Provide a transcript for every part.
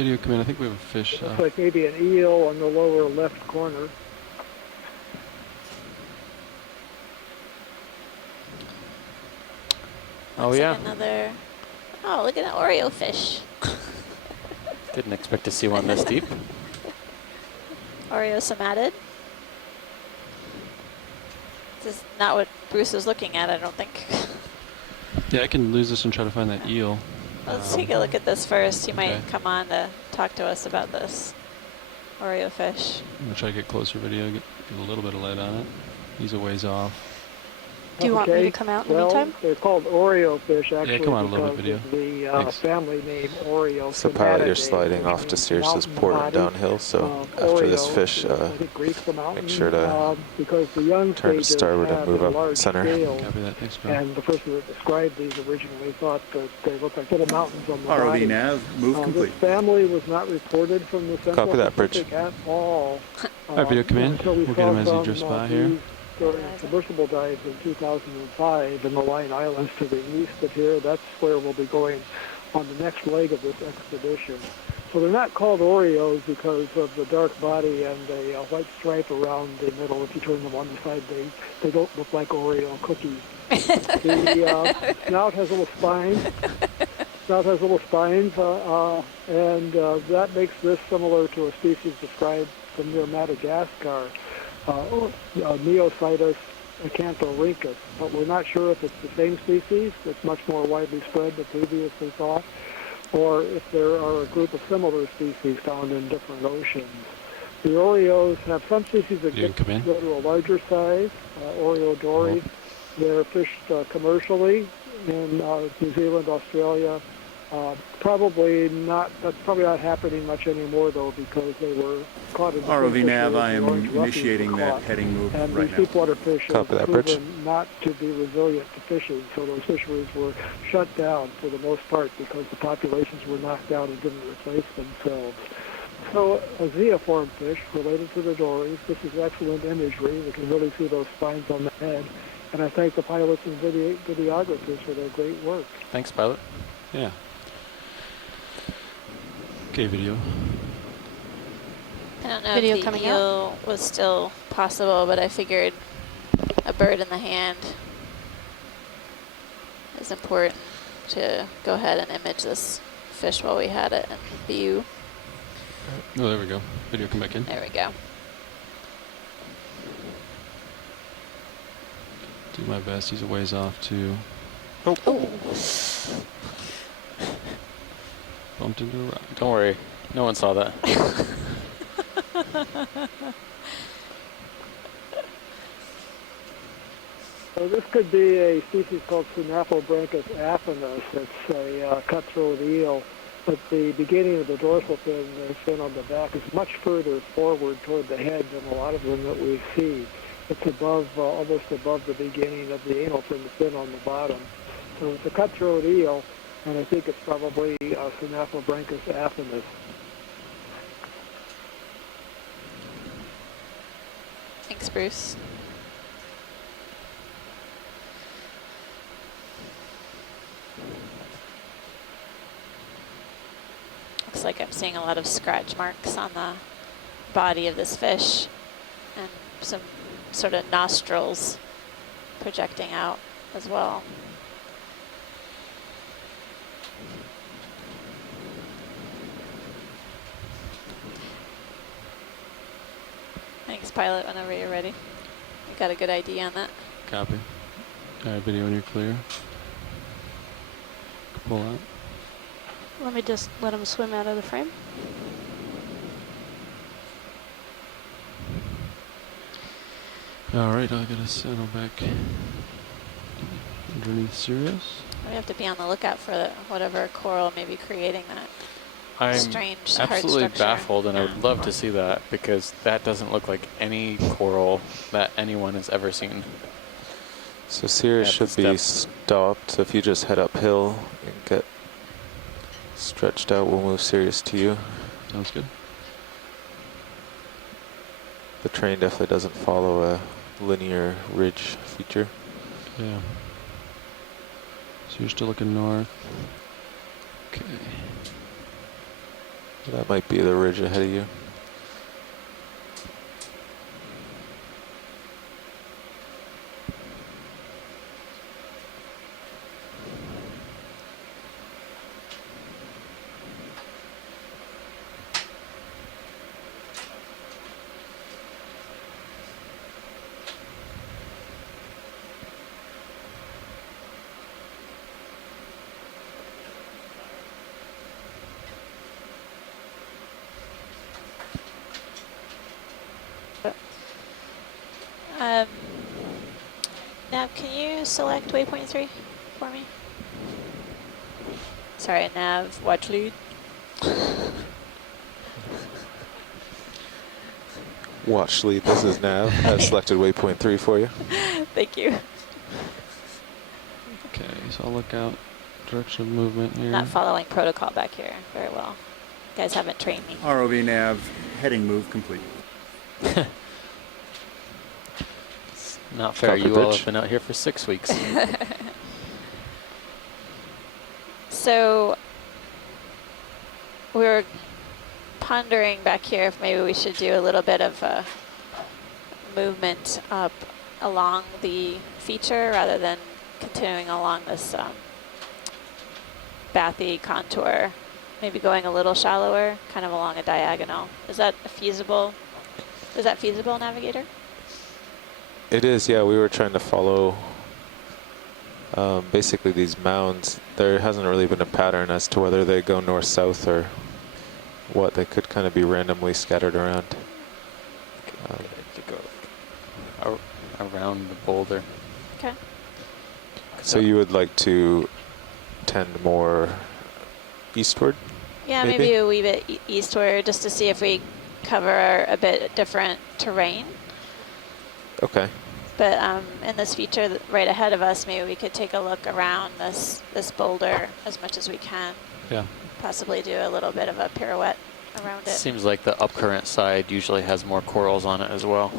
Video come in. I think we have a fish. Looks like maybe an eel on the lower left corner. Oh yeah. Like another. Oh, look at an Oreo fish. Didn't expect to see one this deep. Oreo somatid. This is not what Bruce is looking at, I don't think. Yeah, I can lose this and try to find that eel. Let's take a look at this first. He okay. might come on to talk to us about this Oreo fish. I'm going to try to get closer video, get a little bit of light on it. He's a ways off. Do you want me to come out in the meantime? They're called Oreo fish, actually, yeah, come on a little bit, video. The family name Oreo. So pilot, you're sliding off to Sirius's port and downhill, so after this fish, make sure to turn to starboard and move up center. Copy that. Thanks, bro. And the person that described these originally thought that they looked like little mountains on the ROV body. nav, move complete. This family was not reported from the Central Copy that, Pacific bridge. at all. Alright, video come in. We'll get him as he drifts by here. During submersible dives in 2005 in the Line Islands to the east of here. That's where we'll be going on the next leg of this expedition. So they're not called Oreos because of the dark body and the white stripe around the middle. If you turn them on the side, they don't look like Oreo cookies. The snout has little spines. And that makes this similar to a species described from near Madagascar. Neocytus acanthorhynchus, but we're not sure if it's the same species that's much more widely spread than previously thought, or if there are a group of similar species found in different oceans. The Oreos have some species that go to a larger size, Oreo dories. They're fished commercially in New Zealand, Australia. That's probably not happening much anymore, though, because they were caught in the ROV nav, I am initiating that heading move and right these now. deepwater fish have proven not to be resilient to fishing, so those fisheries were shut down for the most part because the populations were knocked out and didn't replace themselves. So a zeoform fish related to the dories. This is excellent imagery. We can really see those spines on the head. And I thank the pilots and videographers for their great work. Thanks, pilot. Yeah. Okay, video. I don't know if the eel was still possible, but I figured a bird in the hand is important to go ahead and image this fish while we had it in view. Oh, there we go. Video come back in. There we go. Do my best. He's a ways off too. Oh. Bumped into a rock. Don't worry. No one saw that. So this could be a species called Synaphobranchus aphanus. It's a cutthroat eel, but the beginning of the dorsal fin, the fin on the back, is much further forward toward the head than a lot of them that we see. It's above, almost above the beginning of the anal fin, the fin on the bottom. So it's a cutthroat eel, and I think it's probably Synaphobranchus aphanus. Thanks, Bruce. Looks like I'm seeing a lot of scratch marks on the body of this fish and some sort of nostrils projecting out as well. Thanks, pilot, whenever you're ready. You got a good idea on that. Copy. All right, video when you're clear. Pull out. Let me just let him swim out of the frame. All right, I gotta settle back underneath Sirius. We have to be on the lookout for whatever coral may be creating that I'm strange absolutely hard structure. baffled, and I would love to see that because that doesn't look like any coral that anyone has ever seen. So Sirius should be stopped. So if you just head uphill and get stretched out, we'll move Sirius to you. Sounds good. The train definitely doesn't follow a linear ridge feature. Yeah. So you're still looking north. Okay. That might be the ridge ahead of you. Nav, can you select waypoint 3 for me? Sorry, Nav, watch lead. Watch lead, this is Nav. I've selected waypoint 3 for you. Thank you. Okay, so I'll look out direction of movement here. Not following protocol back here very well. You guys haven't trained me. ROV nav, heading move complete. Not fair, Copy, you all Bridge. have been out here for 6 weeks. So we were pondering back here if maybe we should do a little bit of movement up along the feature rather than continuing along this bathy contour, maybe going a little shallower, kind of along a diagonal. Is that feasible? Is that feasible, Navigator? It is, yeah. We were trying to follow basically these mounds. There hasn't really been a pattern as to whether they go north-south or what. They could kind of be randomly scattered around. To go around the boulder. Okay. So you would like to tend more eastward? Yeah, Maybe? maybe a wee bit eastward just to see if we cover a bit different terrain. Okay. But in this feature right ahead of us, maybe we could take a look around this boulder as much as we can. Yeah. Possibly do a little bit of a pirouette around it. Seems like the upcurrent side usually has more corals on it as well.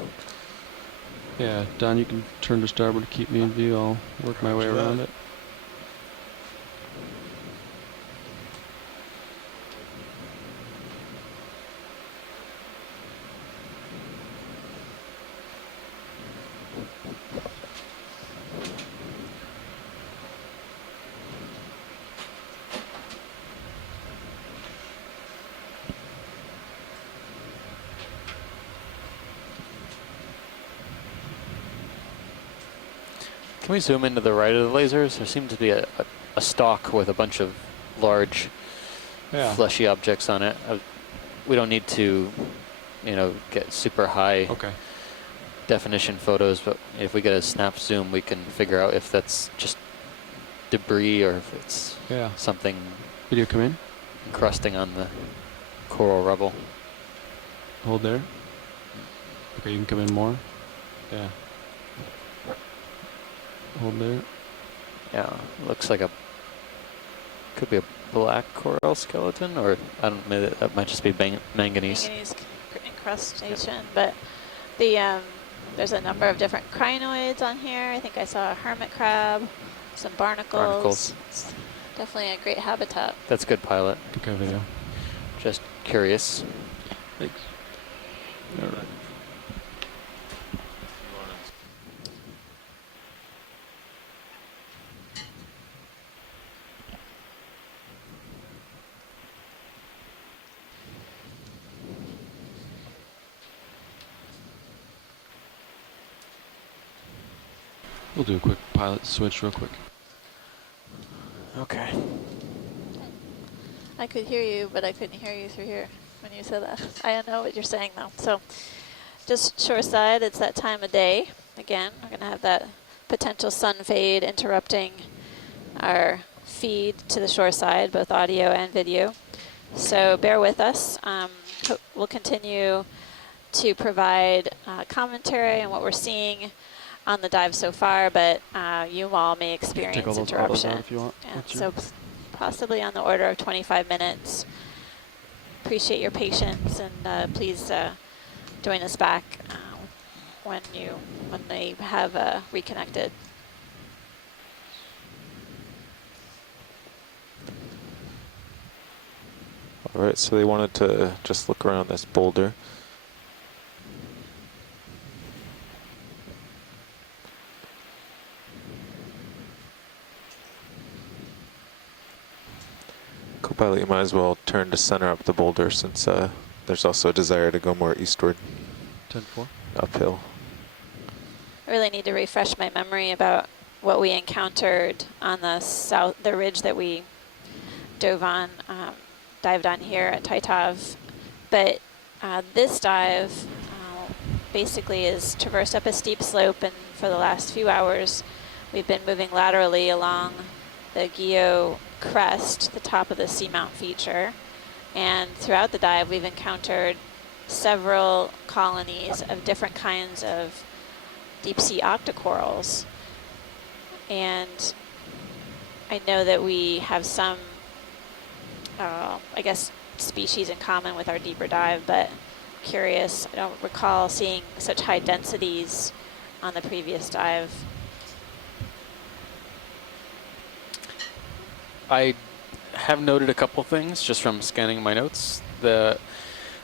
Yeah, Don, you can turn to starboard to keep me in view. I'll work my way around it. Can we zoom into the right of the lasers? There seems to be a stalk with a bunch of large Yeah. fleshy objects on it. We don't need to, get super high Okay. definition photos, but if we get a snap zoom, we can figure out if that's just debris or if it's Yeah. something Video come in. encrusting on the coral rubble. Hold there. Okay, you can come in more. Yeah. Hold there. Yeah, looks like could be a black coral skeleton, or I don't know, that might just be manganese. Manganese incrustation, but the there's a number of different crinoids on here. I think I saw a hermit crab, some barnacles. It's definitely a great habitat. That's good, pilot. Good kind of video. Just curious. Thanks. All right. We'll do a quick pilot switch real quick. Okay. I could hear you, but I couldn't hear you through here when you said that. I know what you're saying though. So just shoreside, it's that time of day. Again, we're gonna have that potential sun fade interrupting our feed to the shoreside, both audio and video. So bear with us. We'll continue to provide commentary on what we're seeing on the dive so far, but you all may experience Take all those autos interruption. out if you want. Yeah, That's so possibly on the order of 25 minutes. Appreciate your patience, and please join us back when they have reconnected. All right, so they wanted to just look around this boulder. Co-pilot, you might as well turn to center up the boulder since there's also a desire to go more eastward. 10-4. Uphill. I really need to refresh my memory about what we encountered on the ridge that we dived on here at Taitov. But this dive basically is traversed up a steep slope, and for the last few hours we've been moving laterally along the Guyot crest, the top of the seamount feature. And throughout the dive we've encountered several colonies of different kinds of deep sea octocorals. And I know that we have some, I guess, species in common with our deeper dive, but curious, I don't recall seeing such high densities on the previous dive. I have noted a couple things just from scanning my notes.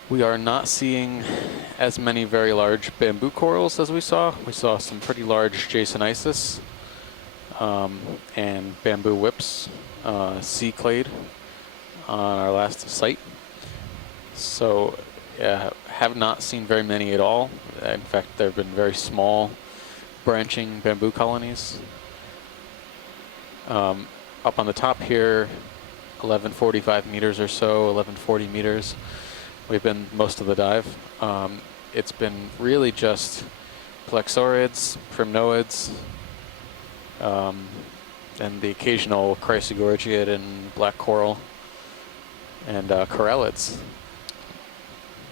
We are not seeing as many very large bamboo corals as we saw. We saw some pretty large Jasonisis and bamboo whips, sea clade on our last site. So have not seen very many at all. In fact, there have been very small branching bamboo colonies. Up on the top here, 1145 meters or so, 1140 meters. We've been most of the dive. It's been really just plexaurids, primnoids, and the occasional chrysogorgiid and black coral, and corallids.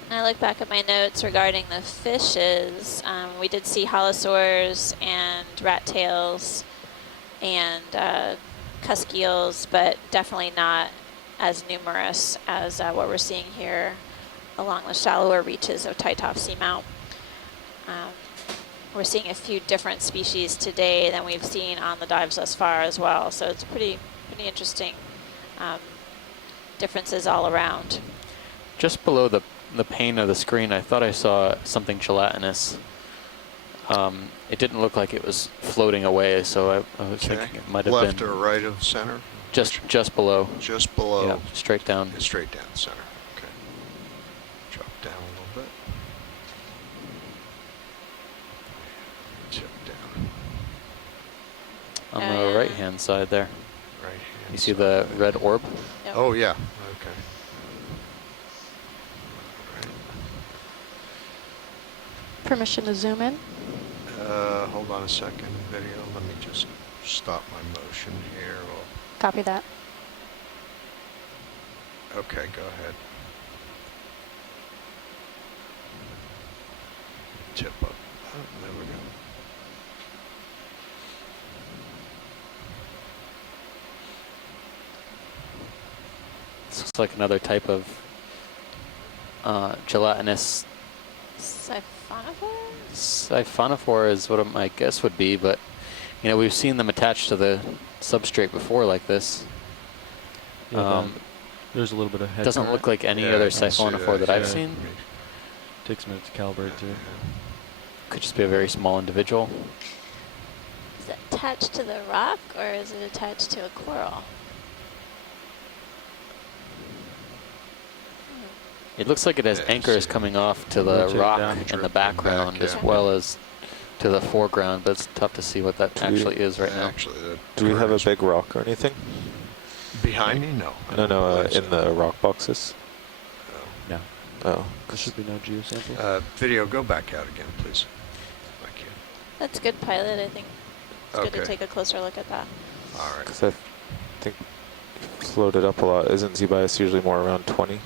And I look back at my notes regarding the fishes. We did see holosaurs and rat tails and cusk eels, but definitely not as numerous as what we're seeing here along the shallower reaches of Taitov Seamount. We're seeing a few different species today than we've seen on the dives thus far as well, so it's pretty interesting differences all around. Just below the pane of the screen, I thought I saw something gelatinous. It didn't look like it was floating away, so I was thinking it might have left been or right of center? just below. Just below. Yeah, straight down. Straight down center. Okay. Drop down a little bit. Tip down. On Oh, the yeah. right-hand side there. Right hand. You see the red orb? Yep. Oh yeah. Okay. Permission to zoom in. Hold on a second, video. Let me just stop my motion here. Copy that. Okay, go ahead. Tip up. Oh, there we go. This looks like another type of gelatinous. Siphonophore? Siphonophore is what my guess would be, but you know, we've seen them attached to the substrate before like this. Yeah, there's a little bit of head Doesn't current. look like any Yeah, other I can see siphonophore that I've yeah. seen. Takes a minute to calibrate too. Could just be a very small individual. Is it attached to the rock or is it attached to a coral? It looks like it has Yeah, anchors see. coming off to the Rotate rock down. in the Dripping background back, as yeah. well as to the foreground, but it's tough to see what that Do we- actually is right now. Actually, the Do we have a current's big rock or anything? behind me? No. I No, don't no, believe in so. the rock boxes. No, Oh, there should be no geosample. Video, go back out again, please. Thank you. That's good, pilot. I think it's good to Okay. take a closer look at that. All right. because I think floated up a lot. Isn't Z-bias usually more around 20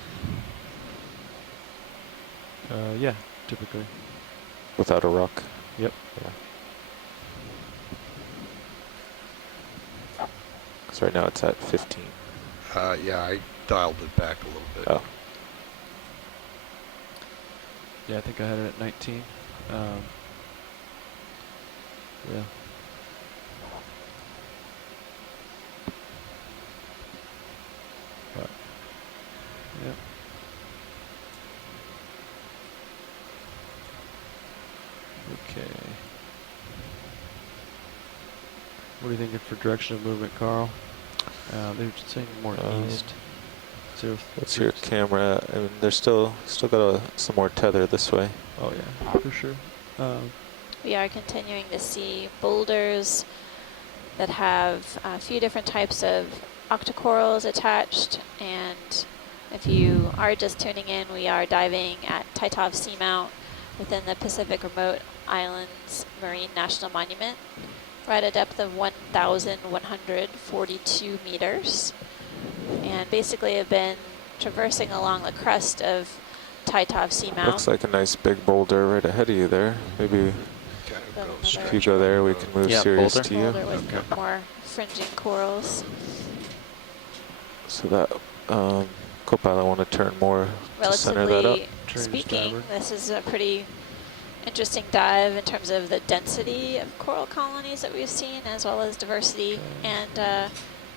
Yeah, typically. without a rock? Yep. Yeah. Because right now it's at 15. Yeah, I dialed it back a little bit. Oh. Yeah, I think I had it at 19. Yeah. But, yep. What are you thinking for direction of movement, Carl? They were saying more east. What's your camera? I mean, there's still got some more tether this way. Oh yeah, for sure. We are continuing to see boulders that have a few different types of octocorals attached, and if you are just tuning in, we are diving at Titov Seamount within the Pacific Remote Islands Marine National Monument. We're at a depth of 1,142 meters, and basically have been traversing along the crest of Titov Seamount. Looks like a nice big boulder right ahead of you there. Maybe if you go there, we can move Sirius to you. Boulder with more fringing corals. So that co-pilot want to turn more to center that up. Relatively speaking, this is a pretty interesting dive in terms of the density of coral colonies that we've seen, as well as diversity, and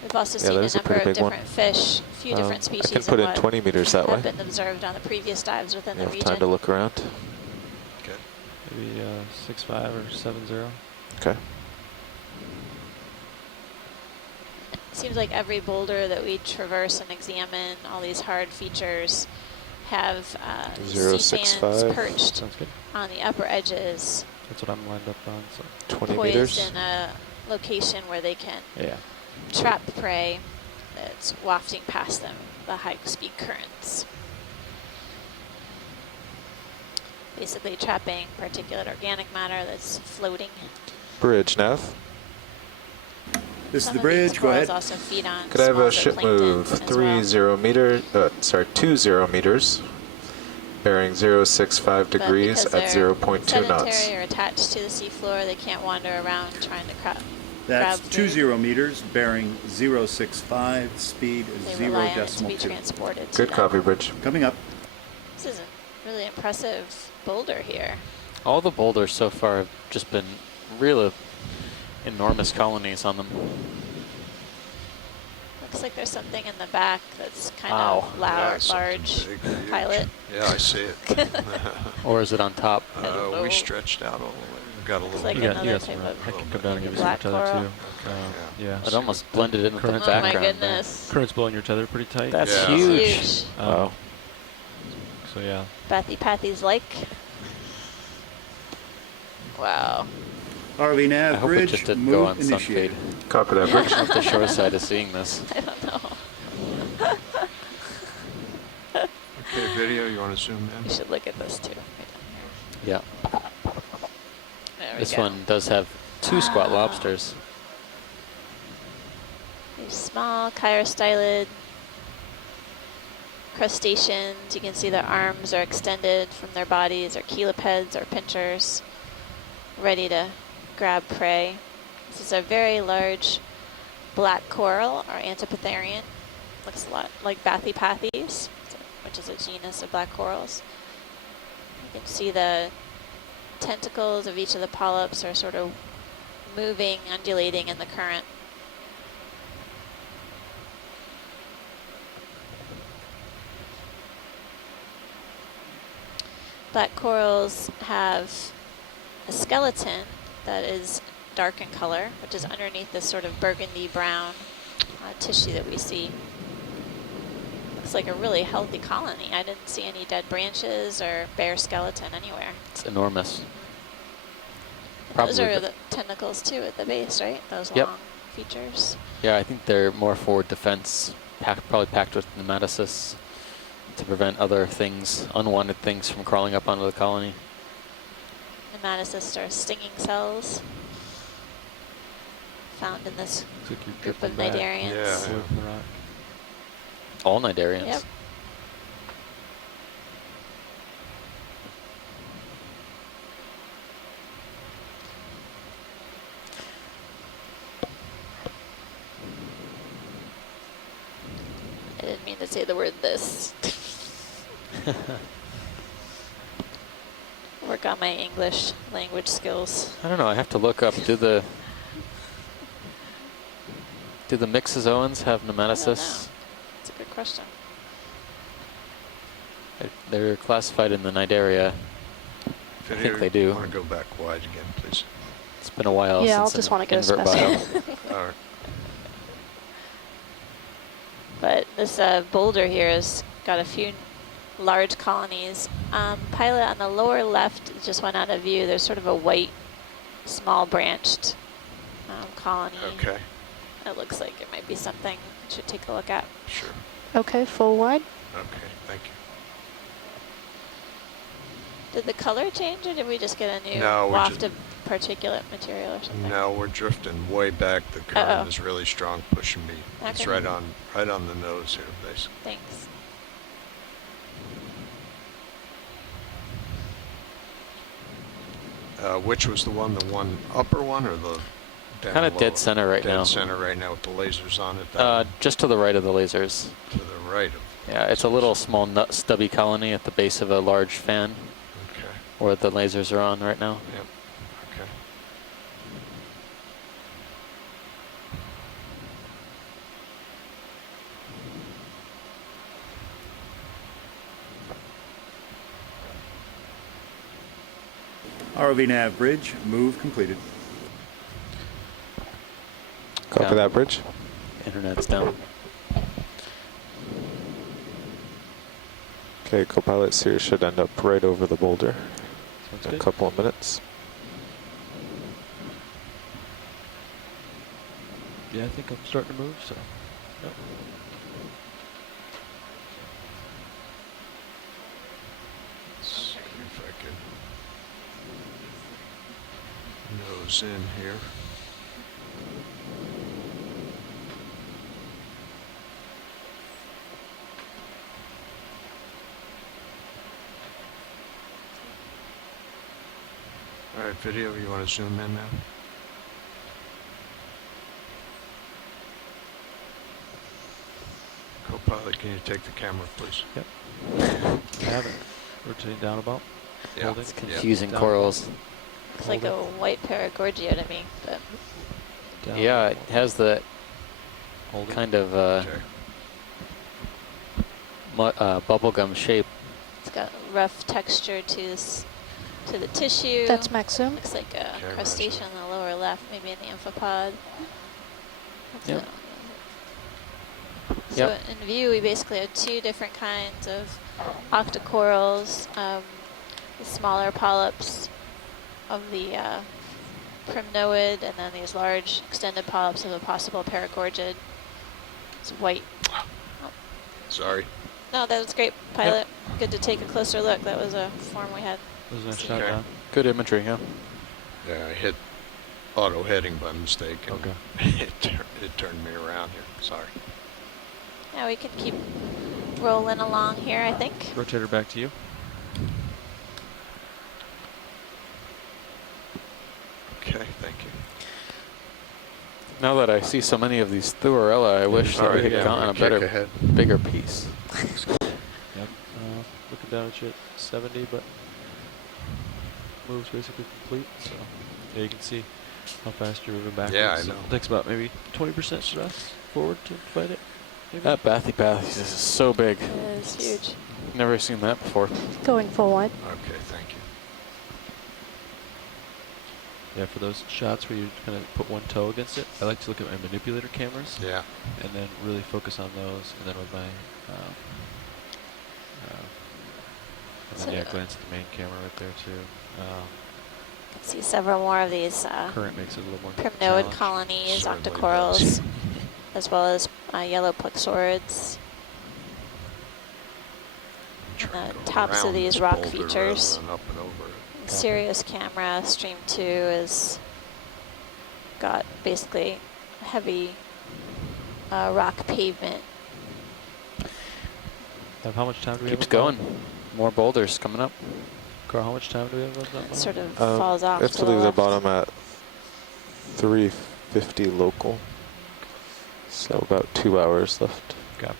we've also seen a number of different fish, a few different species. I can put in 20 meters that way. Have been observed on the previous dives within the region. Time to look around. Okay. Maybe 6.5 or 7.0. Okay. It seems like every boulder that we traverse and examine, all these hard features, have sea fans perched on the upper edges. That's what I'm lined up on. So 20 poised meters. in a location where they can yeah. trap prey that's wafting past them, the high-speed currents. Basically trapping particulate organic matter that's floating. Bridge, Nav. This is the bridge. Go ahead. Also feed on Could I have a small ship move 20 meters? 20 meters, bearing 065 degrees at 0.2 knots. Sedentary or attached to the seafloor, they can't wander around trying to That's grab 20 meters, bearing 065, speed They 0 rely on it to decimal be 2. transported to Good them. copy, Bridge. Coming up. This is a really impressive boulder here. All the boulders so far have just been really enormous colonies on them. Looks like there's something in the back that's kind Wow. of loud, Yeah, large. big, huge. Pilot. Yeah, I see it. Or is it on top? We stretched out all the way. We got a little. like You got another some. type of I can come down and give you some black tether coral. too. Yeah. It almost blended in with the Currents. Oh my background. goodness. Current's blowing your tether pretty tight. That's Yeah. huge. Huge. Wow. So yeah. Bathy Pathy's like. Wow. RV I nav hope it bridge. just didn't move go on sun initiated. fade. Copy that, Bridge. Off the shore side of seeing this. I don't know. Okay, video. You want to zoom We in? should look at this too. Yeah. There we This go. one does have 2 squat lobsters. These small chirostylid crustaceans. You can see their arms are extended from their bodies, or chelipeds or pinchers, ready to grab prey. This is a very large black coral, or Antipatherian. Looks a lot like Bathypathes, which is a genus of black corals. You can see the tentacles of each of the polyps are sort of moving, undulating in the current. Black corals have a skeleton that is dark in color, which is underneath this sort of burgundy brown tissue that we see. Looks like a really healthy colony. I didn't see any dead branches or bare skeleton anywhere. It's enormous. And those Probably are the tentacles too at the base, right? Those Yep. long features. Yeah, I think they're more for defense, probably packed with nematocysts to prevent other things, unwanted things, from crawling up onto the colony. Nematocysts are stinging cells found in this Looks like you're group of drifting back cnidarians. Yeah. away from the rock. All cnidarians. Yep. I didn't mean to say the word this. Work on my English language skills. I don't know. I have to look up. Do the myxozoans have I don't know. nematocysts? That's a good question. They're classified in the cnidaria. Video, think they do. Want to go back wide again, please? It's been a while Yeah, I'll since just want to get a invert bio. specimen. All right. But this boulder here has got a few large colonies. Pilot, on the lower left, it just went out of view. There's sort of a white, small branched colony. Okay. It looks like it might be something you should take a look at. Sure. Okay, full wide. Okay. Thank you. Did the color change, or did we just get a new No, we waft ju- of particulate material or something? No, we're drifting way back. The current Uh-oh. is really strong, pushing me. It's Okay. right on the nose here, basically. Thanks. Which was the one upper one or the down Kind of lower? dead center right now. Dead center right now with the lasers on it. That Just to the right of the lasers. to the right of. Yeah, it's a little small nut stubby colony at the base of a large fan Okay. where the lasers are on right now. Yep. Okay. ROV nav bridge, move completed. Copy Yeah. that, bridge. Internet's down. Okay, co-pilot Sirius should end up right over the boulder Sounds in a good. couple of minutes. Yeah, I think I'm starting to move, so. Yep. Let's see if I can nose in here. All right, video, you want to zoom in now? Co-pilot, can you take the camera, please? Yep. I have it. Rotating down about. Yeah. Hold it. It's confusing Down. corals. Looks like a white Paragorgia to me, but Down. Yeah, it has the Hold it. kind of Okay. bubblegum shape. it's got rough texture to the tissue. That's max zoom. Looks like a Okay, crustacean on the lower left, maybe in the amphipod. That's Yep. it. So Yep. in view, we basically have two different kinds of octocorals, the smaller polyps of the primnoid, and then these large extended polyps of a possible Paragorgid. It's white. Sorry. No, that was great, pilot. Good to take a closer look. That was a form we had. That was a nice shot, Okay. Don. Good imagery, yeah. Yeah, I hit auto heading by mistake. And Okay. it turned me around here. Sorry. Yeah, we can keep rolling along here, I think. Rotator back to you. Okay, thank you. Now that I see so many of these Thuarella, I wish that Sorry, we had yeah, gotten a kick better, ahead. bigger piece. Yep. Looking down at you at 70, but move's basically complete. So yeah, you can see how fast you're moving backwards. Yeah, I So know. it takes about maybe 20% stress forward to fight it. Maybe. That Bathy is so big. It is huge. Never seen that before. Going full wide. Okay, thank you. Yeah, for those shots where you kind of put one toe against it, I like to look at my manipulator cameras Yeah. and then really focus on those. And then with my, and then yeah, glance at the main camera right there too. See several more of these Current makes it a little more primnoid challenge. colonies, Certainly octocorals, does. as well as yellow plexaurids. Try the to go tops of around these this rock boulder rather features. than up and over it. Sirius camera, stream 2 is got basically heavy rock pavement. How much time do we Keeps have? going. More boulders coming up. Carl, how much time do we have left? It sort of Um, falls off I have to to the leave the left. bottom at 3:50 local. So about 2 hours left. Copy.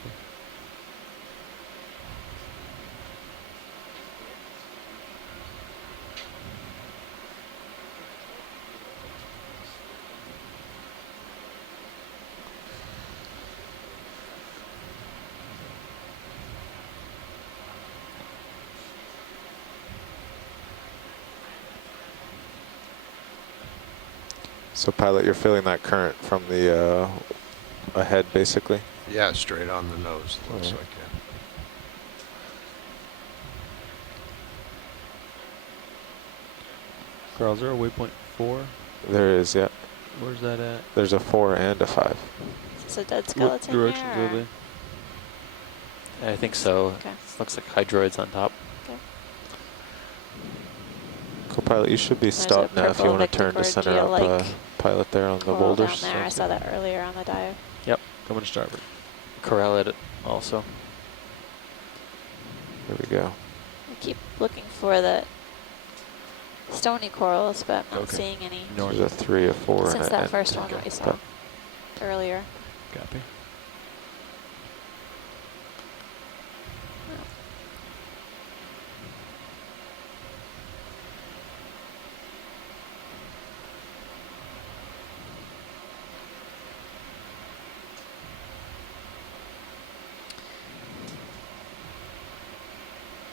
So pilot, you're feeling that current from the ahead, basically. Yeah, straight on the nose, looks Alright. like it. Carl, is there a waypoint 4? There is, yeah. Where's that at? There's a 4 and a 5. Is this a dead What skeleton directions here? are they? I think so. Okay. Looks like hydroids on top. Okay. Co-pilot, you should be There's a stopped now if you purple want to turn to Victor center up geolike pilot there on the coral boulders. down there. I saw that earlier on the dive. Coming to starboard. Corralled also. There we go. I keep looking for the stony corals, but I'm not Okay. seeing any North. There's a 3, a 4, since and that an first end. one that we saw But earlier. Copy.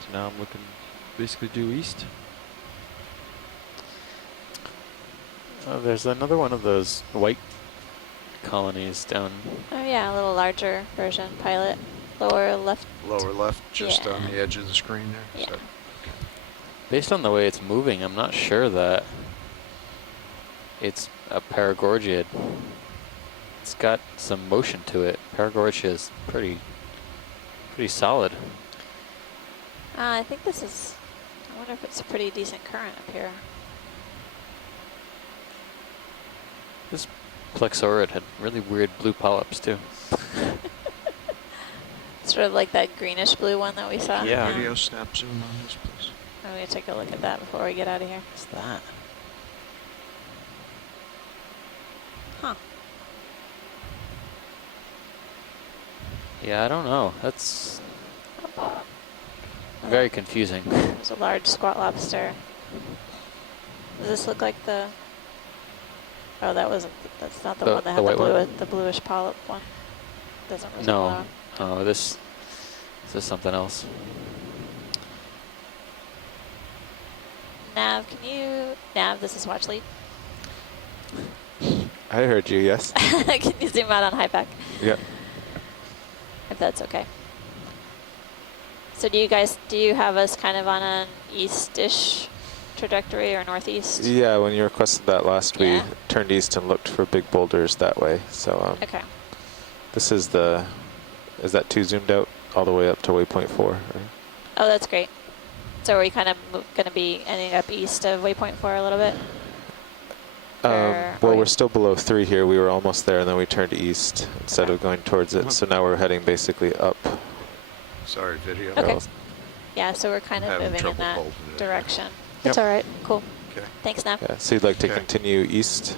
So now I'm looking basically due east. There's another one of those white colonies down. Oh yeah, a little larger version. Pilot, lower left. Lower left, just Yeah. on the edge of the screen there. Is Yeah. that- Based on the way it's moving, I'm not sure that it's a Paragorgia. It's got some motion to it. Paragorgia is pretty solid. I think this is. I wonder if it's a pretty decent current up here. This Plexaurid had really weird blue polyps too. Sort of like that greenish blue one that we saw. Yeah. Video snap zoom on this, please. I'm gonna take a look at that before we get out of here. What's that? Huh. Yeah, I don't know. That's very confusing. There's a large squat lobster. Does this look like the? Oh, that wasn't. That's not the one that The had the white blue, one? the bluish polyp one. Doesn't resemble No. that. Oh, this is something else. Nav, can you? Nav, this is watch lead. I heard you, yes. Can you zoom out on high back? Yeah. If that's okay. So do you have us kind of on an east-ish trajectory or northeast? Yeah, when you requested that last, Yeah. we turned east and looked for big boulders that way. So Okay. this is is that 2 zoomed out all the way up to waypoint 4? Or? Oh, that's great. So are we kind of going to be ending up east of waypoint 4 a little bit? Or Well, are we're we- still below 3 here. We were almost there, and then we turned east instead Okay. of going towards it. So now we're heading basically up. Sorry, video. Okay. Well, Yeah, so we're kind of Having moving in trouble that holding it. direction. Yep. That's all right. Cool. Okay. Thanks, Nav. yeah. So you'd like to Okay. continue east?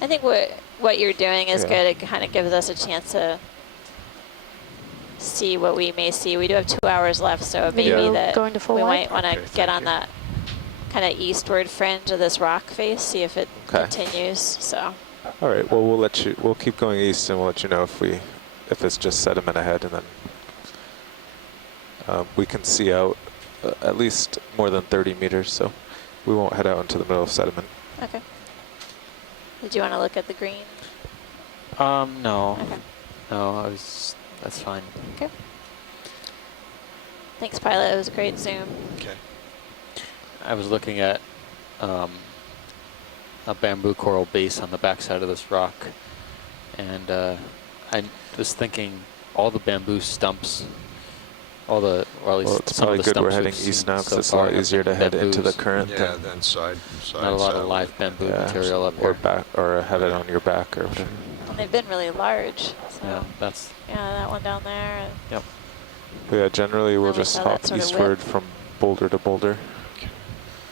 I think what you're doing is Yeah. good. It kind of gives us a chance to see what we may see. We do have 2 hours left, so maybe Yeah. that Going to full we wide? might want to Okay, get thank on you. that kind of eastward fringe of this rock face, see if it Okay. continues. So All right. Well, we'll keep going east, and we'll let you know if it's just sediment ahead, and then we can see out at least more than 30 meters, so we won't head out into the middle of sediment. okay. Did you want to look at the green? No. Okay. No, that's fine. Okay. Thanks, pilot. It was a great zoom. Okay. I was looking at a bamboo coral base on the backside of this rock, and I was thinking all the bamboo stumps, or at least Well, it's some probably of the good we're stumps heading we've east seen now, because so it's a lot far have easier to been head into the bamboos. current Yeah, than then side Not a lot of saddle. live bamboo Yeah. material up or here. back or have it on your back or whatever. And they've been really large. So Yeah, that's that one down there. yep. But yeah, generally we'll Then we just saw that hop sort of eastward whip. from boulder to boulder.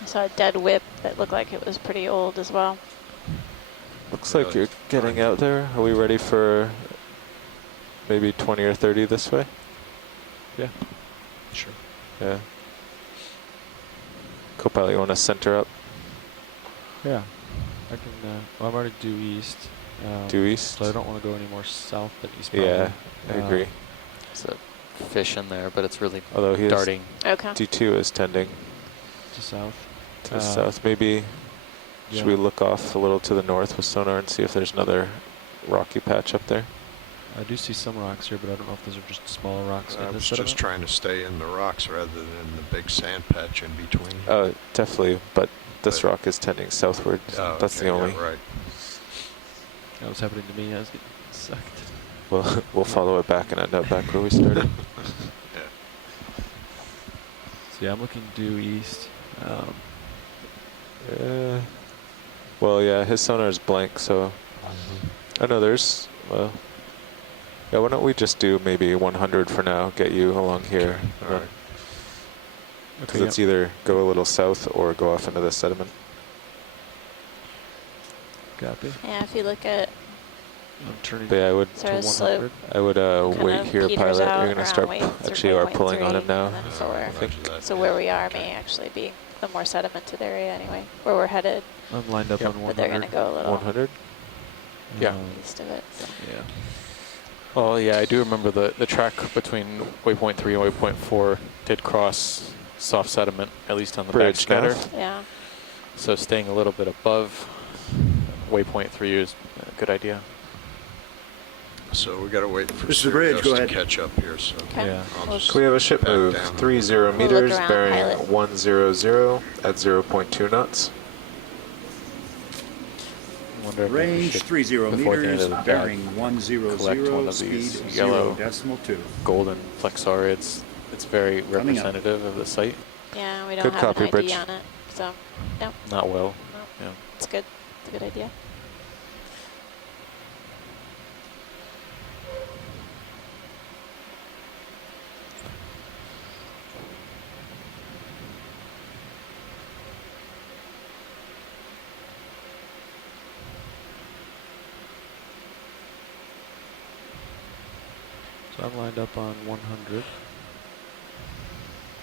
I saw a dead whip that looked like it was pretty old as well. Looks like Really? you're getting out there. Are we ready for maybe 20 or 30 this way? Yeah. Sure. Yeah. Co-pilot, you want to center up? Yeah. I can. Well, I'm already due east. Due east? So I don't want to go any more south than east. Yeah, I probably. agree. There's a fish in there, but it's really Although he is, darting. Okay. D2 is tending To south. to the south. Maybe Should we look off a little to the north with sonar and see if there's another rocky patch up there? I do see some rocks here, but I don't know if those are just small rocks. I in was this just sediment. trying to stay in the rocks rather than the big sand patch in between. Definitely, but this rock is tending southward. Oh, That's okay, the only. yeah, right. That was happening to me. I was getting sucked. Well, we'll follow it back and end up back where we started. So yeah, I'm looking due east. Well, yeah, his sonar is blank, so. I know there's. Well, yeah. Why don't we just do maybe 100 for now? Get you along here. All right. Because Okay, it's either go a little south or go off into the sediment. Copy. Yeah, if you look at I'm turning But yeah, I would. sort to of 100. slope, I would kind wait of here, peters pilot. out You're gonna around start. weights Actually, or are pulling on him 1.3, now. and then forward. I think. Roger that. So where we are may actually be the more sedimented area anyway, where we're headed, I'm lined up on 100. but they're going to go a little 100. Yeah. east of it. So. Yeah. Well, yeah, I do remember the track between waypoint 3 and waypoint 4 did cross soft sediment, at least on the Bridge backscatter. nav. Yeah. So staying a little bit above waypoint 3 is a good idea. So we got to wait for This is the bridge, Sirius go to ahead. catch up here. So Okay. Yeah. I'll Well, just We have a ship back move down. 30 We'll look meters, around, bearing pilot. 100 at 0.2 knots. Wonder if we Range should, 30 before the end meters, of the dive, bearing collect one 100, of speed these yellow 0.2. golden flexorids. It's very Coming up. representative of the site. Yeah, we don't Good have copy, an ID Bridge. on it, so no, Not well. no, Yeah. it's good. It's a good idea. So I'm lined up on 100.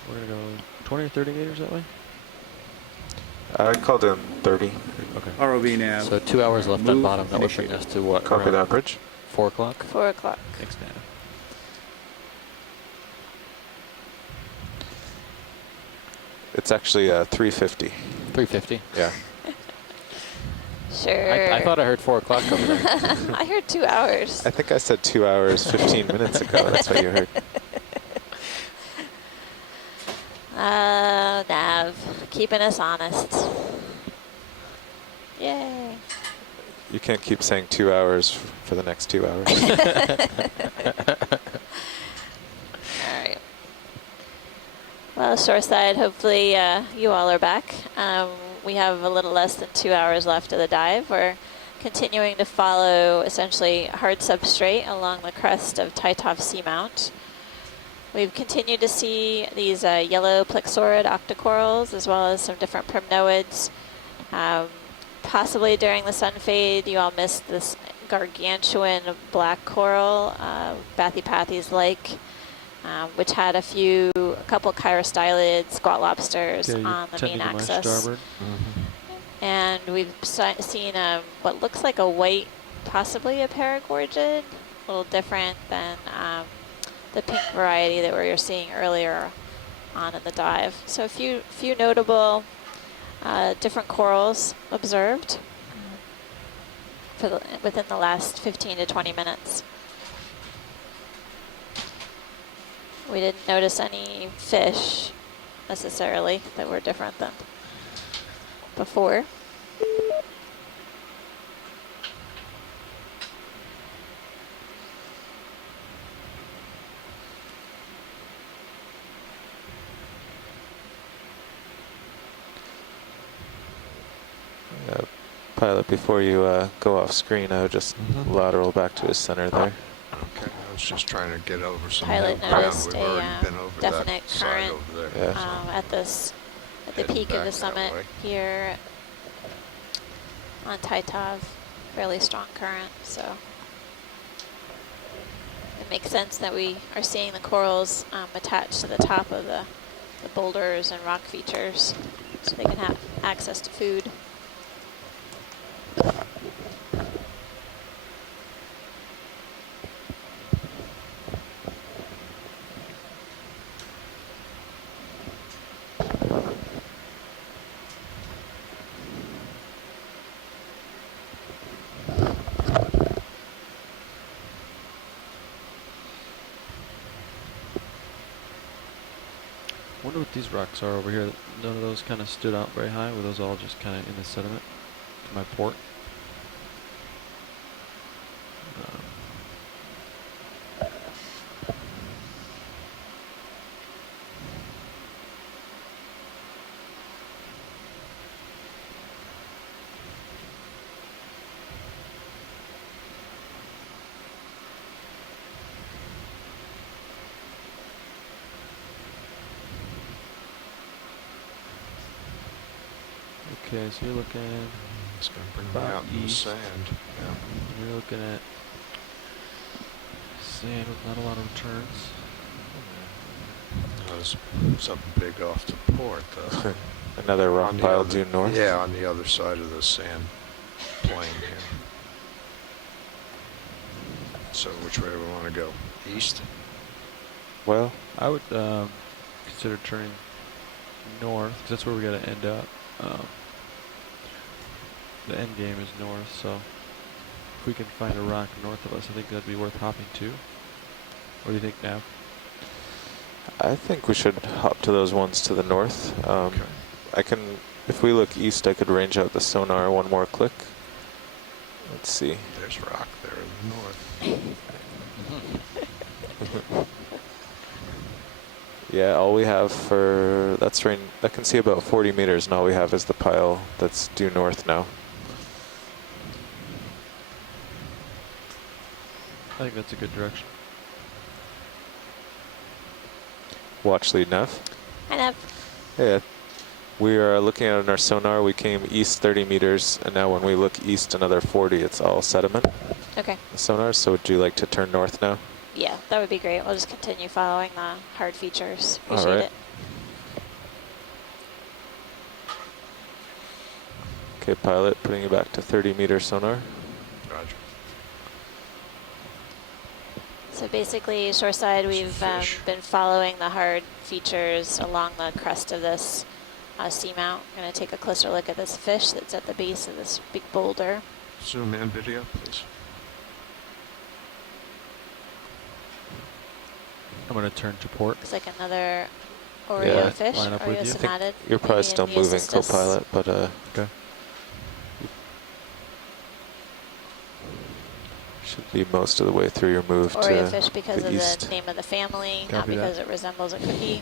We're gonna go 20 or 30 meters that way. I called in 30. Okay. ROV nav. So 2 hours left on Move bottom. That would bring initiated. us to what? Copy around that, Bridge. 4 o'clock? 4 o'clock. Thanks, Nav. It's actually 350. 3:50. Yeah. Sure. I thought I heard 4 o'clock over there. I heard 2 hours. I think I said 2 hours 15 minutes ago. That's what you heard. Nav, keeping us honest. Yay. You can't keep saying 2 hours for the next 2 hours. All right. Well, shoreside, hopefully you all are back. We have a little less than 2 hours left of the dive. We're continuing to follow essentially hard substrate along the crest of Titov Seamount. We've continued to see these yellow plexaurid octocorals as well as some different primnoids. Possibly during the sun fade, you all missed this gargantuan black coral, Bathypathes Lake, which had a couple chirostylid squat lobsters Okay, on the main tending to my axis. starboard. And we've seen what looks like a white, possibly a paragorgid, a little different than the pink variety that we were seeing earlier on in the dive. So a few notable different corals observed within the last 15 to 20 minutes. We didn't notice any fish necessarily that were different than before. Pilot, before you go off screen, I would just lateral back to his center there. Okay, I was just trying to get over some Pilot new ground. noticed We've a already been over definite that side current over there. Yeah. at the Heading peak of back the that summit way. here on Titov. Fairly strong current, so it makes sense that we are seeing the corals attached to the top of the boulders and rock features so they can have access to food. Wonder what these rocks are over here. None of those kind of stood out very high. Were those all just kind of in the sediment to my port? Um, Okay, so you're looking, It's going to bring me About out in the east. sand. Yeah. you're looking at sand with not a lot of returns. There's something big off the port, though. Another rock On the pile other- due north. Yeah, on the other side of the sand plain here. So which way do we want to go? East? Well, I would consider turning north, 'cause that's where we got to end up. The end game is north, so if we can find a rock north of us, I think that'd be worth hopping to. What do you think, Nav? I think we should hop to those ones to the north. Okay. I can, if we look east, I could range out the sonar one more click. Let's see. There's rock there in the north. Yeah, all we have for, that's range, I can see about 40 meters, and all we have is the pile that's due north now. I think that's a good direction. Watch lead nav. I know. Yeah, we are looking at it on our sonar. We came east 30 meters, and now when we look east another 40, it's all sediment, Okay. the sonar. So would you like to turn north now? Yeah, that would be great. We'll just continue following the hard features. All Appreciate right. it. Okay, pilot, putting you back to 30 meter sonar. Roger. So basically, shoreside, we've fish. been following the hard features along the crest of this seamount. I'm going to take a closer look at this fish that's at the base of this big boulder. Zoom in video, please. I'm going to turn to port. Looks like another Oreo Yeah, fish, line up with Oreo you. I think sonated. You're probably Maybe still in moving, Eustistus. co-pilot, but Okay. should be most of the way through your move Oreo to fish because the of east. the name of the family, not Copy that. because it resembles a cookie.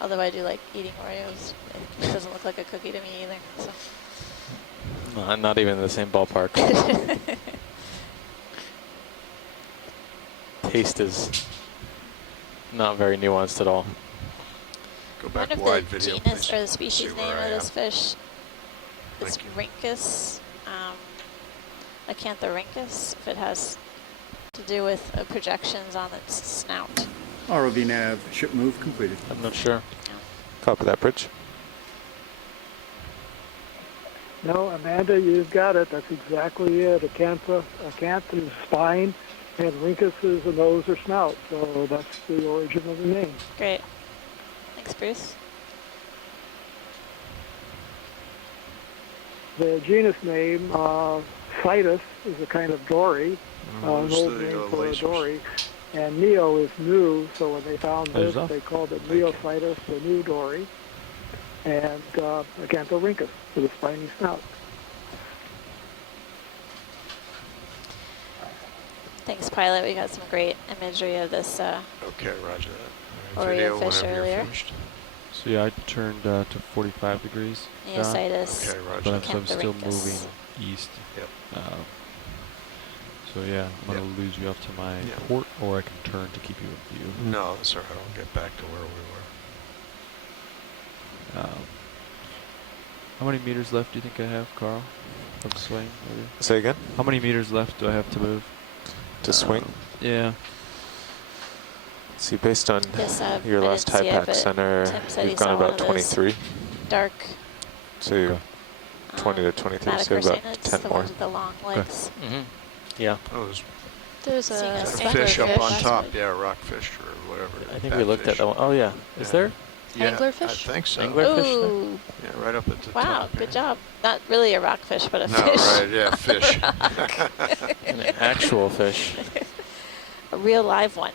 Although I do like eating Oreos. It doesn't look like a cookie to me either. So. Not even in the same ballpark. Taste is not very nuanced at all. Go I back wonder wide if the video, genus please. or the species See name where of I this am. fish is Thank you. Rhynchus, Acanthorhynchus, if it has to do with projections on its snout. ROV nav, ship move completed. I'm not sure. Copy that, bridge. No, Amanda, you've got it. That's exactly it. Acanth is spine, and rhynchus is a nose or snout. So that's the origin of the name. Great. Thanks, Bruce. The genus name, Citus, is a kind of dory, an Who's old the, name for a lasers? dory. And Neo is new, so when they found There's this, off. they called it Thank you. Neophytus, the new dory. And Acanthorhynchus with a spiny snout. Thanks, pilot. We got some great imagery of this. Okay, roger that. All right, Oreo video fish whenever earlier. you're finished. So yeah, I turned to 45 degrees. Don, Neositis. Okay, roger but I'm, that. so I'm still Acanthorhynchus. moving east. Yep. So yeah, I'm going to lose you off to my Yeah. port, or I can turn to keep you in view. No, that's all right. I'll get back to where we were. How many meters left do you think I have, Carl? Of swing, maybe? Say again? How many meters left do I have to move? To swing? Yeah. See, based on Yes, your I last didn't see it, high pack but center, Tim said he you've saw gone one about of those 23. dark. So you're Okay. 20 to 23, so Metacristanids, about 10 the more. ones with the long legs. Mm-hmm. Yeah, Oh, there's There's Seeing a a a speckled fish up fish. on top. Yeah, rockfish or whatever. I think we looked at that one. Oh yeah, is Yeah. there? Yeah, Anglerfish? I think so. Angler- fish there? Ooh, Yeah, right up at the wow, top. good yeah. job. Not really a rockfish, but a No, fish. right, yeah, fish. An actual fish. a real live one.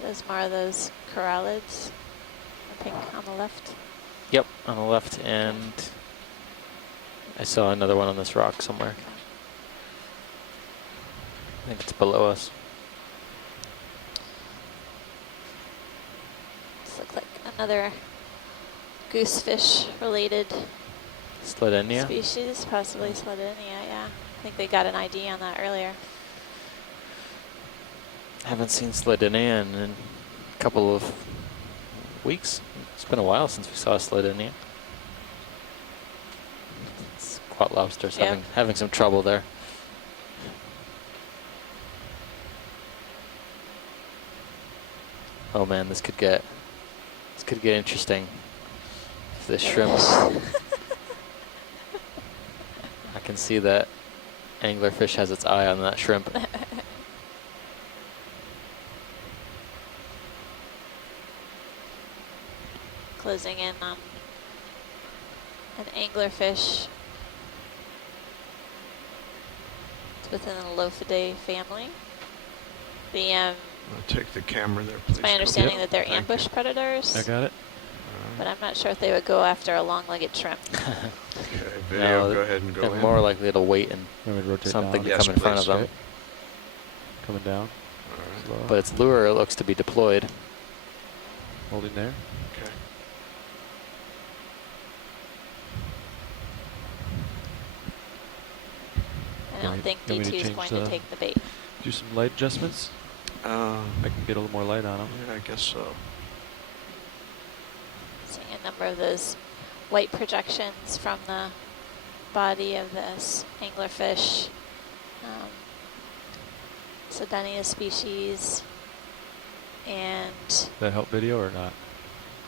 There's more of those corallids, the pink on the left. Yep, on the left, and I saw another one on this rock somewhere. I think it's below us. This looks like another goosefish related Sledinia? species, possibly Sledinia, yeah. I think they got an ID on that earlier. Haven't seen Sledinia in a couple of weeks. It's been a while since we saw Sledinia. Squat lobsters Yep. having some trouble there. Oh man, this could get interesting. If this shrimp, I can see that anglerfish has its eye on that shrimp. Closing in on an anglerfish. It's within the Lophidae family. The I'll take the camera there, please. it's my understanding that they're Thank ambush predators, I got it. but I'm not sure if they would go after a long-legged shrimp. Okay, video, No, go ahead and go They're in. more likely to wait and Let me rotate something down. to come in front of please. them. Coming down. All right, Slow. But its lure looks to be deployed. Holding there. okay. I don't Right. think You want me D2 to is change going to the- take the bait. Do some light adjustments. I can get a little more light on them. Yeah, I guess so. Seeing a number of those white projections from the body of this anglerfish. Sedenia species. And That help video or not?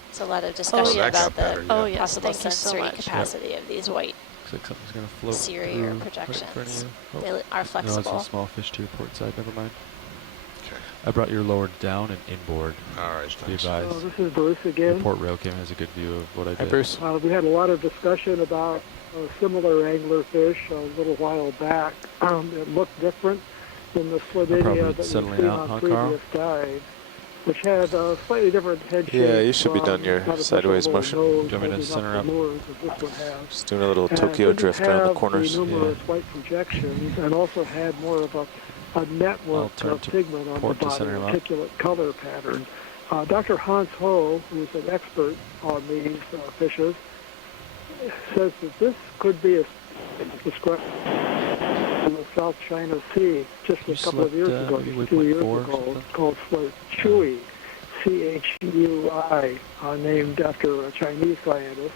there's a lot of discussion that got about better, the yeah. Oh, yes, possible thank you so sensory much. capacity of these white Looks like something's gonna float Siri through or right in front of projections. you. Oh, They are no, it's flexible. a small fish to your port side. Never mind. Okay. I brought your lower down and inboard. All right, Be thanks. advised. This is Bruce Your again. port rail cam has a good view of what I Hi, did. Bruce. We had a lot of discussion about a similar anglerfish a little while back. It looked different than the probably Sledinia that we've settling seen out, on huh, previous Carl? dives, which had a slightly different head shape. Yeah, you should be done your not a sideways special motion. nose Do you want me to holding center the up? lures as this one has. Just doing a little And Tokyo didn't drift around the have corners. The numerous Yeah. white projections, and also had more of a network turn of to pigment on the port to body, center him up. articulate color pattern. Dr. Hans Ho, who's an expert on these fishes, says that this could be described in the South China Sea just You a couple of years select, ago, maybe just 2 years waypoint 4 or ago. something? It's called slate Chui, Chui, named after a Chinese scientist.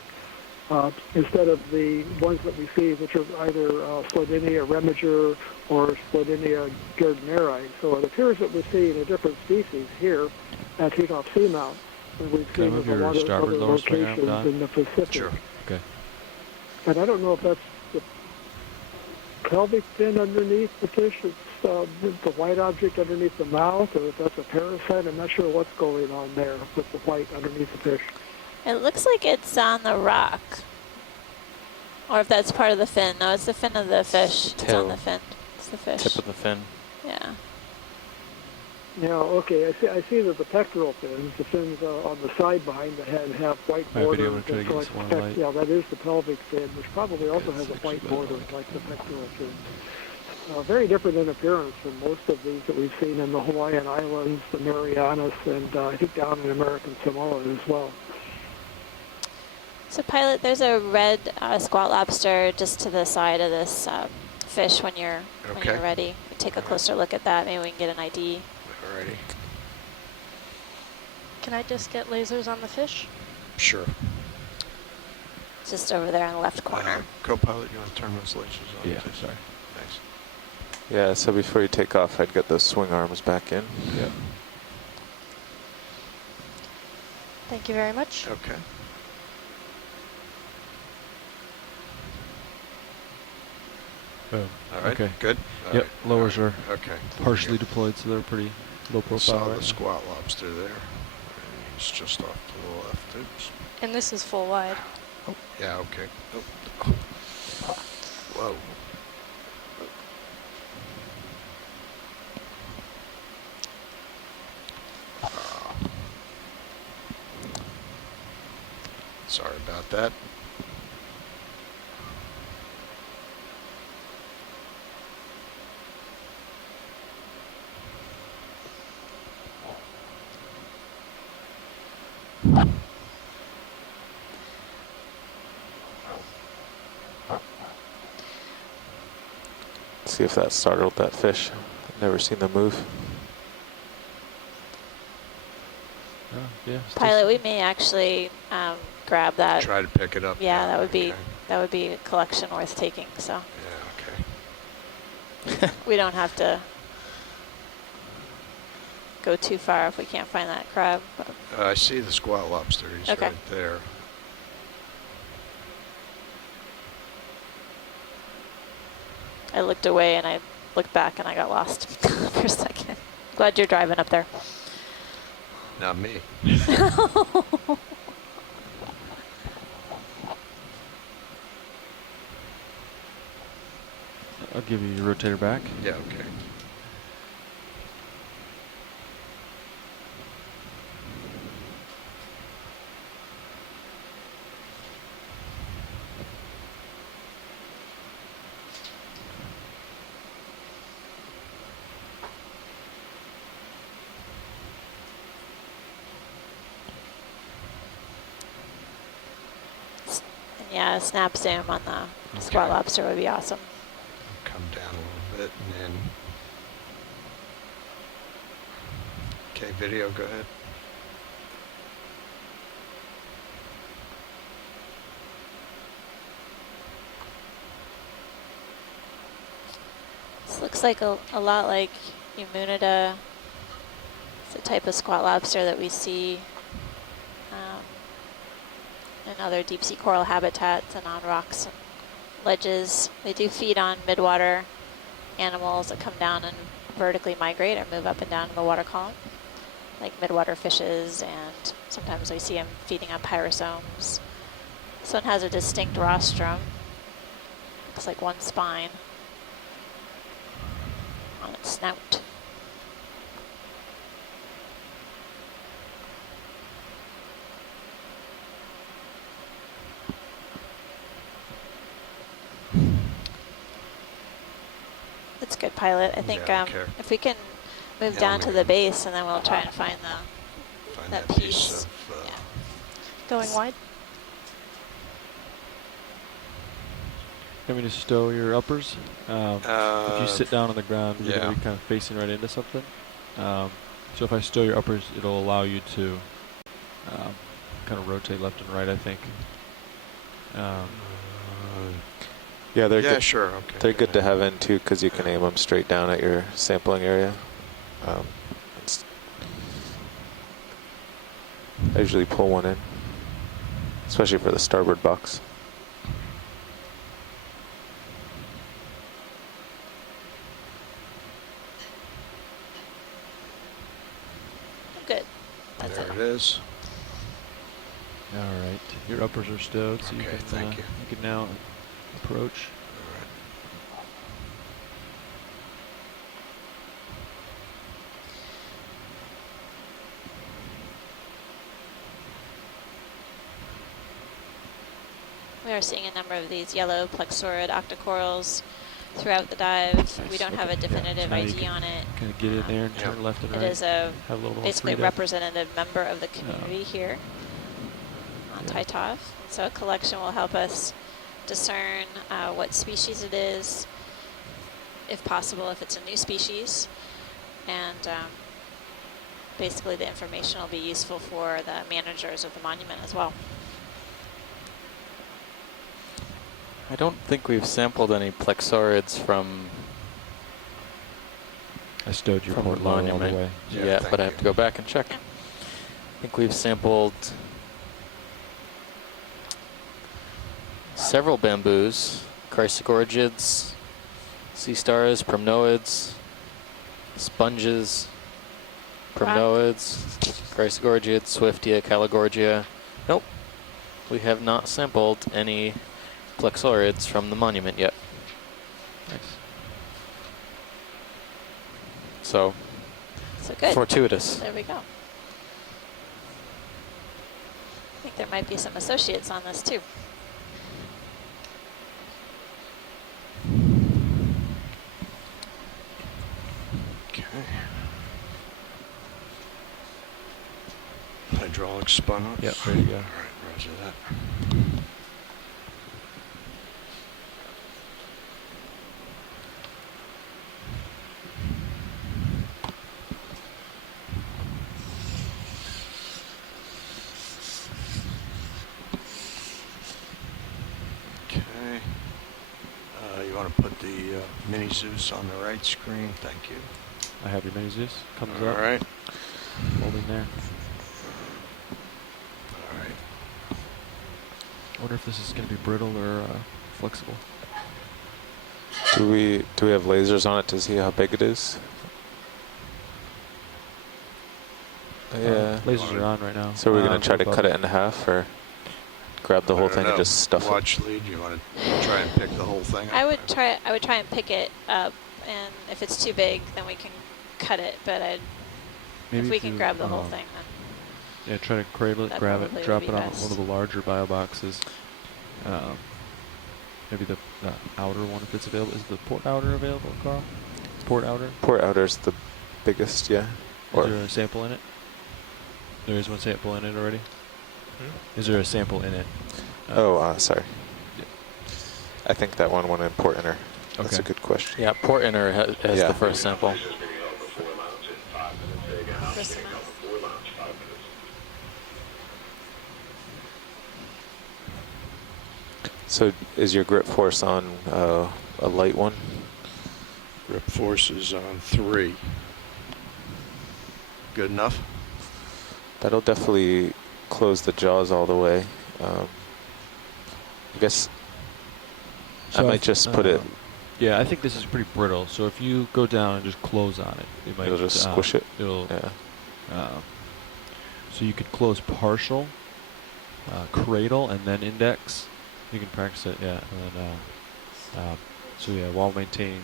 Instead of the ones that we see, which are either Sledinia remiger or Sledinia gardneri. So it appears that we're seeing a different species here at Heathop Seamount than we've Can I seen move in a your lot of starboard other lower swing arm, locations Don? in the Pacific. Sure. Okay. And I don't know if that's the pelvic fin underneath the fish, it's the white object underneath the mouth, or if that's a parasite. I'm not sure what's going on there with the white underneath the fish. It looks like it's on the rock. Or if that's part of the fin. No, it's the fin of the fish. It's Tail. on the fin. It's the fish. Tip of the fin. Yeah. Yeah, okay, I see that the pectoral fins, the fins on the side behind the head, have white My video, borders. I'm gonna try to and get so I some more suspect, light. yeah, that is the pelvic fin, which probably also has a It's actually white better border, light. like the pectoral fin. Very different in appearance from most of these that we've seen in the Hawaiian Islands, the Marianas, and I think down in American Samoa as well. So pilot, there's a red squat lobster just to the side of this fish when you're Okay. ready. Take a closer look at that. Maybe we can get an ID. Alrighty. Can I just get lasers on the fish? Sure. It's just over there in the left corner. Co-pilot, you want to turn those lasers on? Yeah, please? sorry. Thanks. Yeah, so before you take off, I'd get those swing arms back in. Yeah. Thank you very much. Okay. Boom. All right. Okay. Good. All Yep. right. Lowers are Okay. partially deployed, so they're pretty low I saw profile the right now. squat lobster there. It's just off to the left. Oops. And this is full wide. Yeah, okay. Oh. Whoa. Sorry about that. See if that startled that fish. I've never seen them move. Oh, yeah. still Pilot, s- we may actually grab that. Try to pick it up. Yeah, now. that would be Okay. that would be a collection worth taking. So Yeah, okay. we don't have to go too far if we can't find that crab. But I see the squat lobster. He's Okay. right there. I looked away and I looked back and I got lost for a second. Glad you're driving up there. Not me. I'll give you your rotator back. Yeah, okay. And yeah, a snap zoom on the squat Okay. lobster would be awesome. Come down a little bit and then. Okay, video, go ahead. This looks like a lot like Emunida. It's a type of squat lobster that we see in other deep sea coral habitats and on rocks and ledges. They do feed on midwater animals that come down and vertically migrate or move up and down in the water column, like midwater fishes, and sometimes we see them feeding on pyrosomes. This one has a distinct rostrum. Looks like one spine on its snout. That's good, Pilot. I think Yeah, okay. if we can move Yeah, down to maybe. the base, and then we'll try and find the Find that that piece. piece of. Yeah. Going wide? You want me to stow your uppers? If you sit down on the ground, you're yeah. going to be kind of facing right into something. So if I stow your uppers, it'll allow you to kind of rotate left and right, I think. Yeah, they're Yeah, good. sure. Okay. They're good to have in too, because you can aim them straight down at your sampling area. It's- I usually pull one in, especially for the starboard box. Good. That's There it. it is. All right, your uppers are stowed, so you Okay, can thank you. you can now approach. All right. We are seeing a number of these yellow plexaurid octocorals throughout the dive. We don't have a Okay, yeah, definitive so now you ID can on it. Kind of get in there and Yeah. turn left and It right. is a Have a little more basically freedom. representative member of the community here on Yeah. Taitov. So a collection will help us discern what species it is, if possible, if it's a new species, and basically the information will be useful for the managers of the monument as well. I don't think we've sampled any plexaurids from I stowed your from port the low all the monument way. Yeah, yet, thank but I have you. to go back and check. Yeah. I think we've sampled several bamboos, chrysogorgids, sea stars, primnoids, sponges, Primnoids, Chrysogorgiids, Swiftia, Calogorgia. Nope. We have not sampled any Plexaurids from the monument yet. Nice. So, So good. fortuitous. There we go. I think there might be some associates on this too. Okay. Hydraulic spun up. Yep, ready to go. All right, roger that. Okay. You want to put the mini Zeus on the right screen? Thank you. I have your mini Zeus. Comes All up. right. Holding there. All right. I wonder if this is going to be brittle or flexible. Do we have lasers on it to see how big it is? Yeah. Lasers are on right now. So we're gonna try to above cut it in half, or grab the I whole don't thing and know. just stuff it? Watch lead. You want to try and pick the whole thing up? I would try and pick it up, and if it's too big, then we can cut it. But Maybe if we can to, grab the whole thing, then Yeah, try to cradle it, That grab it, probably drop would it be on best. one of the larger bio boxes. Maybe the outer one if it's available. Is the port outer available, Carl? Port outer? Port outer's the biggest, yeah. Is there a sample in it? There is one sample in it already? Is there a sample in it? Sorry. Yeah. I think that one went in port inner. That's a Okay. good question. Yeah, port inner has Yeah. the first sample. first amount. So is your grip force on a light one? Grip force is on 3. Good enough? That'll definitely close the jaws all the way. I guess I might just put it. Yeah, I think this is pretty brittle. So if you go down and just close on it, it might It'll just squish it. It'll. Yeah. So you could close partial, cradle, and then index. You can practice it, yeah. And then, so yeah, while maintaining,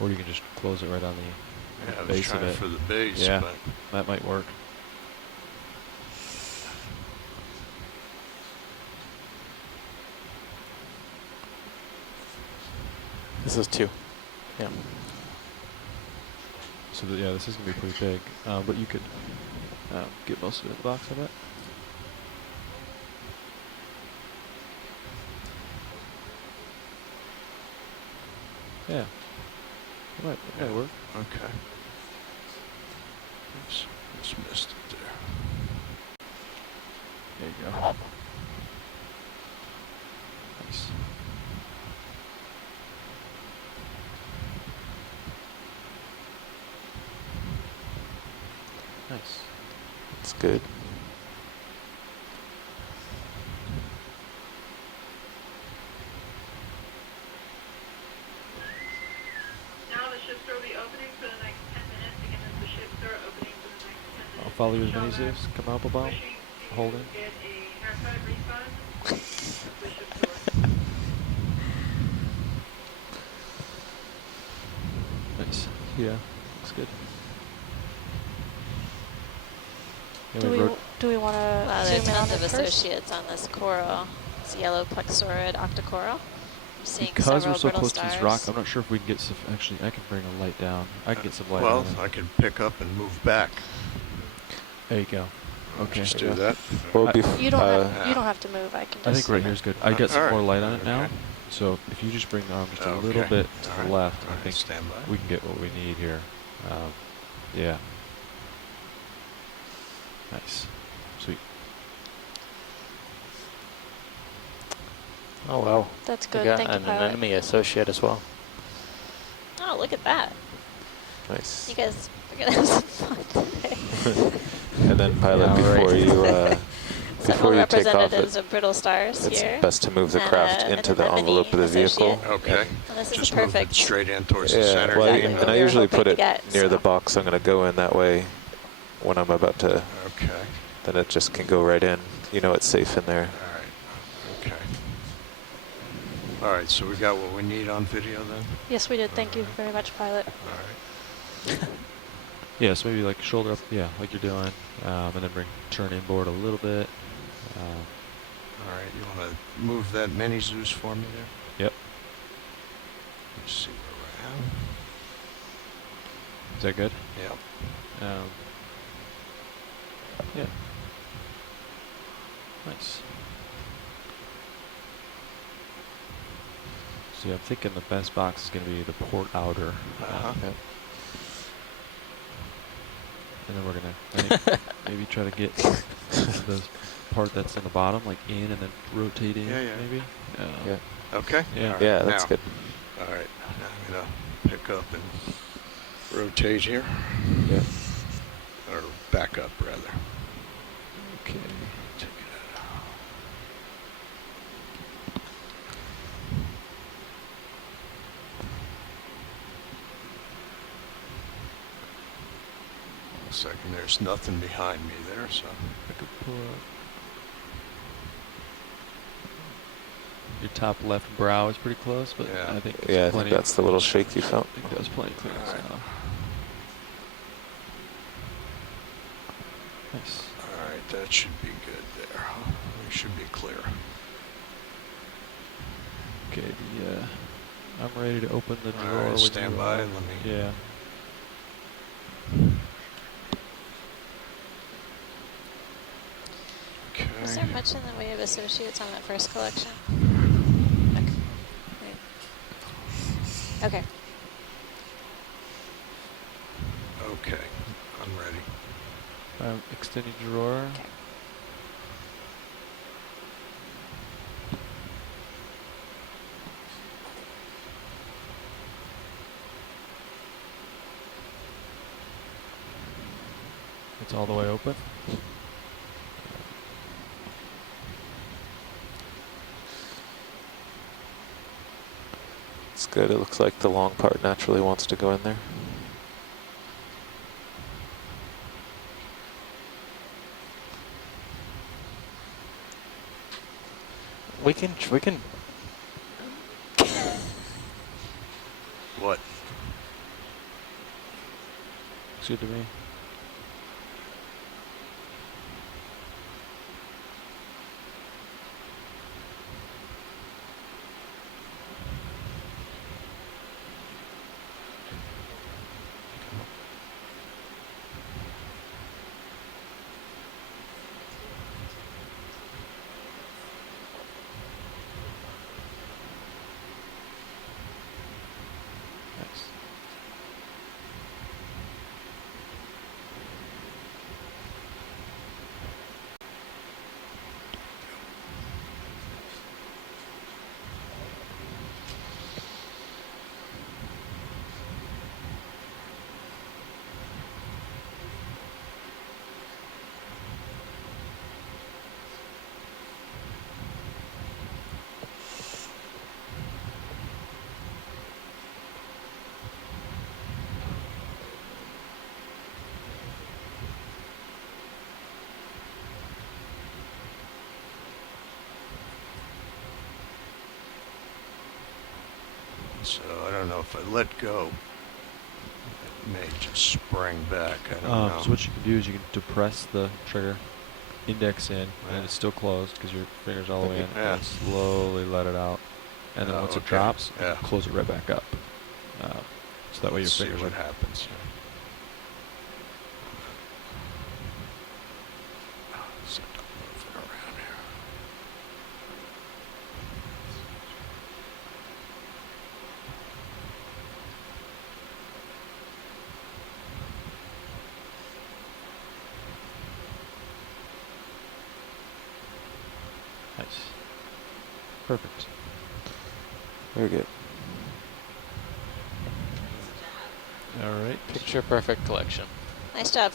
or you can just close it right on the Yeah, I was base of trying it. for the base, Yeah. but That might work. This is 2. Yeah. So yeah, this is gonna be pretty big, but you could get most of it in the box, I bet. Yeah, it might work. okay. Just missed it there. There you go. Nice. Nice. It's good. Now the ships will be opening for the next 10 minutes. Again, as the ships are opening for the next 10 minutes. I'll follow you as many Show them Zeus. Come up above. wishing to Holding. get a haircut refund. The ships are Nice. Yeah, looks good. Yeah, Do we want Wow, to there are zoom in on tons it of first? associates on this coral. It's yellow plexaurid octocoral. I'm seeing because we're several so brittle close to stars. these rocks, I'm not sure if we can get some. Actually, I can bring a light down. I can get some light. Well, on it. I can pick up and move back. There you go. Okay. Just do that. Well, You don't have to move. I can just. I think right here's good. I got some Alright. more light on it now. Okay. So if you just bring the arm just a Okay. little bit to Alright. the left, I Alright, think stand by. we can get what we need here. Yeah. Nice. Sweet. Oh, wow. That's We good. got Thank you, an pilot. enemy associate as well. Oh, look at that. Nice. You guys are going to have some fun today. And then pilot, Yeah, before right. you Several take off, representatives of brittle stars it's here. best to move the And, craft an into the anemone envelope of the vehicle. associate. Okay. And this is Just a move it perfect. straight in towards the Yeah, center. well, Exactly and what I we were usually hoping put to it get, near the so. box I'm going to go in. That way, when I'm about to, Okay. then it just can go right in. You know it's safe in there. All right. Okay. All right, so we got what we need on video then? Yes, we did. Thank you very much, pilot. All right. Yeah, so maybe like shoulder up, yeah, like you're doing, and then turn inboard a little bit. All right, you want to move that mini Zeus for me there? Yep. Let's see where Is that good? we're at. Yep. Yeah. Nice. So yeah, I'm thinking the best box is going to be the port outer. Yep. And then we're going to maybe try to get the part that's in the bottom, like in, and then rotate in, Yeah, yeah. maybe? Yeah. Okay? Yeah. All right, Yeah, that's now. good. All right, now I'm going to pick up and rotate here. Yeah. Or back up, rather. Okay. Take it out. One second, there's nothing behind me there, so. I could pull up. Your top left brow is pretty close, but Yeah. I think Yeah, I plenty. think that's the little shake you felt. I think that was plenty clearance Alright. now. Nice. All right, that should be good there. We should be clear. Okay, I'm ready to open the All drawer. right, when stand you, by and let me. Yeah. Okay. Is there much in the way of associates on that first collection? Okay. Okay, I'm ready. Extending drawer. Okay. It's all the way open. It's good. It looks like the long part naturally wants to go in there. We can. What? Looks good to me. Nice. So I don't know if I let go, it may just spring back. I don't know. So what you can do is you can depress the trigger, index in, Yeah. and it's still closed because your finger's all the way in, Yeah. and slowly let it out. And then Oh, once it okay. drops, Yeah. close it right back up. So that way your Let's see fingers what are. happens. So don't move it around here. Nice. Perfect. Very good. All right. Picture perfect collection. Nice job,